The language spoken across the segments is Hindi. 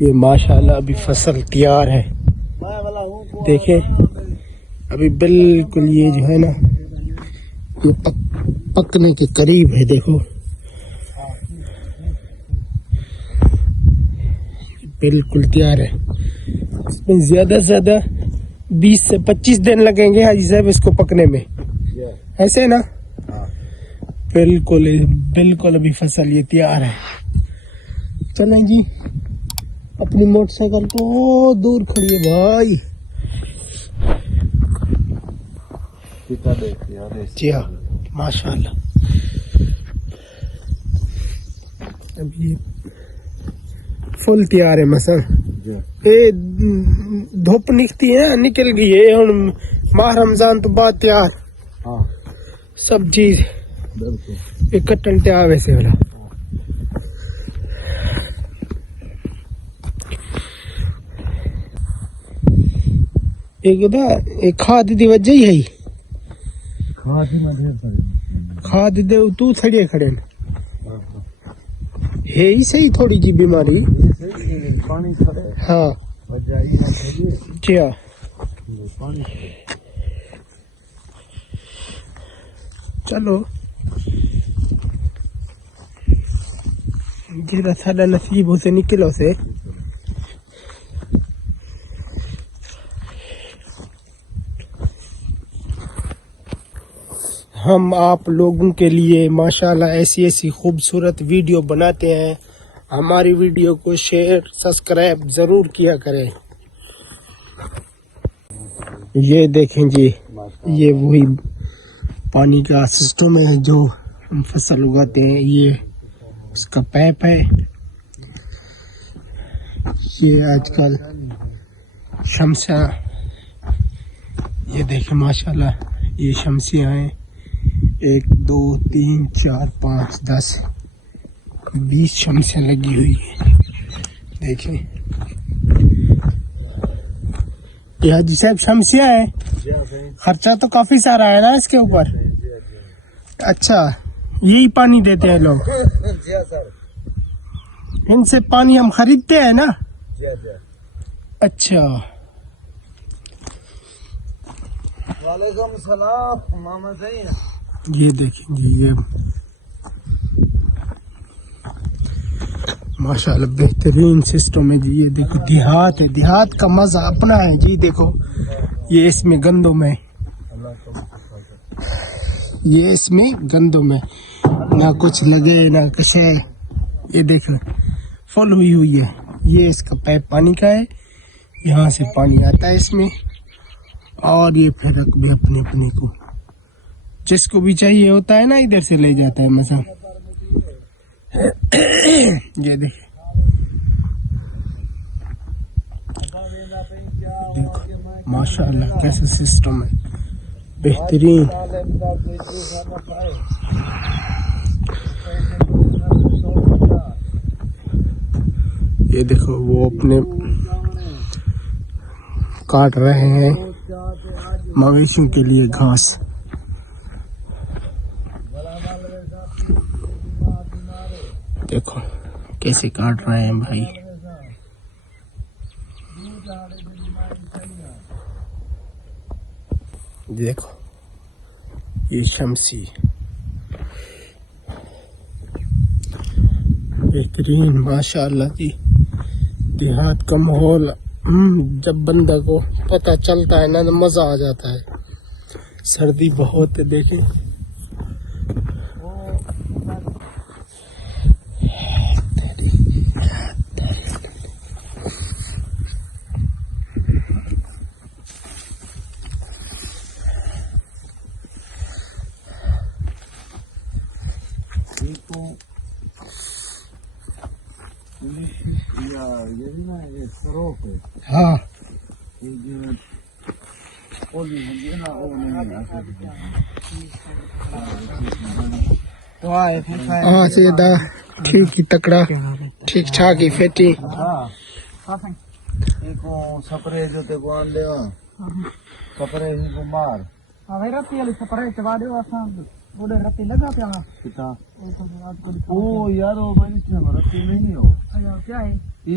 ये माशाल्लाह अभी फसल तैयार है, देखें अभी बिल्कुल ये जो है ना ये पकने के करीब है। देखो बिल्कुल तैयार है। इसमें ज्यादा से ज्यादा 20 से 25 दिन लगेंगे हाजी साहब इसको पकने में, ऐसे ना। बिल्कुल बिल्कुल अभी फसल ये तैयार है। चलें जी, अपनी मोटरसाइकिल तो दूर खड़ी है भाई। जी हाँ माशाल्लाह। अभी फुल तैयार है मसल ये धूप निकती है निकल गई है हम माह रमजान तो बाद तैयार। हाँ सब चीज इकट्ठा तैयार वैसे वाला। एक खाद दी वजह ही है, खाद दे तू थड़े खड़े है ही सही थोड़ी जी बीमारी। हाँ जी हाँ चलो जेड़ा साडा नसीब उसे निकलो से। हम आप लोगों के लिए माशाल्लाह ऐसी ऐसी खूबसूरत वीडियो बनाते हैं। हमारी वीडियो को शेयर सब्सक्राइब जरूर किया करें। ये देखें जी, ये वही पानी का सिस्टम है जो हम फसल उगाते हैं। ये उसका पाइप है। ये आजकल शमसिया, ये देखें माशाल्लाह ये शमसियाँ हैं 1 2 3 4 5 10 20 शमसियाँ लगी हुई है। देखें ये हाजी साहब शमसियाँ है, खर्चा तो काफी सारा है ना इसके ऊपर। अच्छा यही पानी देते हैं लोग, इनसे पानी हम खरीदते हैं ना। अच्छा वालेकुम सलाम मामा सही। ये देखेंगे ये माशाल्लाह बेहतरीन सिस्टम है जी। ये देखो देहात है, देहात का मजा अपना है जी। देखो ये इसमें गंदम है, ये इसमें गंदम है, ना कुछ लगे ना कुछ है। ये देखो फुल हुई हुई है। ये इसका पाइप पानी का है, यहाँ से पानी आता है इसमें और ये फिर रख भी अपने अपने को जिसको भी चाहिए होता है ना इधर से ले जाता है मसा। ये देखिए देखो माशाल्लाह कैसा सिस्टम है बेहतरीन। ये देखो वो अपने काट रहे हैं मवेशियों के लिए घास। देखो कैसे काट रहे हैं भाई। देखो ये शमसी बेहतरीन माशाल्लाह जी। देहात का माहौल जब बंदा को पता चलता है ना तो मजा आ जाता है। सर्दी बहुत है देखें। हाँ हाँ सीधा ठीक ही तकड़ा ठीक ठाक ही फेटी। सपरे जो ते को आंदे सपरे को मार अवेरा तेल सपरे चवा दो आसान ओडे रत्ती लगा पिया कितना ओ ओ यार वो भाई इसमें रत्ती नहीं हो आया क्या है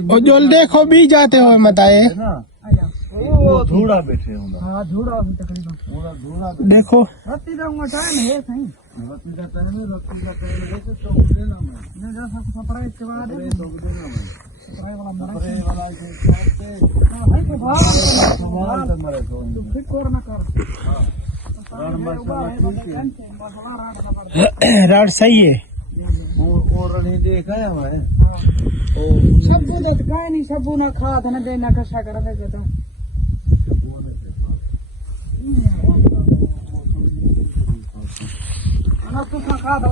और जो देखो भी जाते हुए मत आए है ना आया वो धूड़ा बैठे होगा हां धूड़ा भी तकरीबन पूरा धूड़ा देखो रत्ती जाऊंगा टाइम है सही रत्ती का टाइम है रत्ती का टाइम है तो चौक देना मैं मैं जैसा कपड़ा इसके बाद है चौक देना मैं कपड़ा वाला मरा स्प्रे वाला जो करते हां भाई तो बाहर हमारा तो मरे तो तू फिट और ना कर रण मसाला ठीक है राड सही है वो रणी देखा है मैं सबू दत काय नहीं सबू ना खाद ना देना कशा कर दे तो ना तू खाद